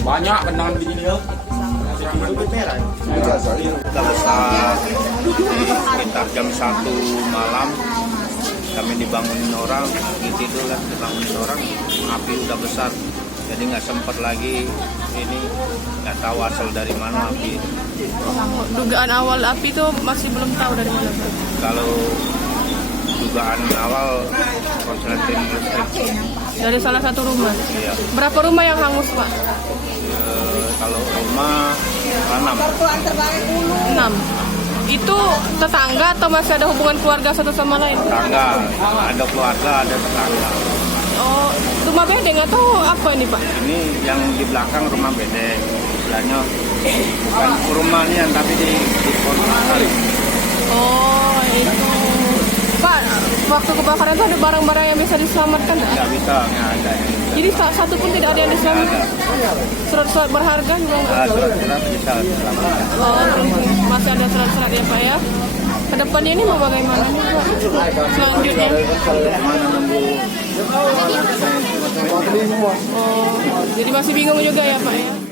Banyak kenangan begini ya. Kita besar sekitar jam 1 malam kami dibangunin orang, tidur kan dibangunin orang, api udah besar, jadi nggak sempat lagi ini, nggak tahu asal dari mana api. Dugaan awal api itu masih belum tahu dari mana, Pak? Kalau dugaan awal konsleting listrik. Dari salah satu rumah. Iya. Berapa rumah yang hangus, Pak? Kalau rumah 6. Itu tetangga atau masih ada hubungan keluarga satu sama lain? tetangga, ada keluarga, ada tetangga. Oh, rumah bedeng atau apa ini, Pak? Ini yang di belakang rumah bedeng, istilahnya bukan perumahan tapi di kali. Oh, itu. Pak, waktu kebakaran itu ada barang-barang yang bisa diselamatkan nggak? Nggak bisa, nggak ada. Jadi satu pun tidak ada yang diselamatkan? Surat-surat berharga juga nggak? Surat-surat bisa diselamatkan. Oh, masih ada surat-surat ya, Pak ya? Kedepannya ini mau bagaimana nih, Pak? Selanjutnya? Mana nunggu Oh, jadi masih bingung juga ya, Pak ya?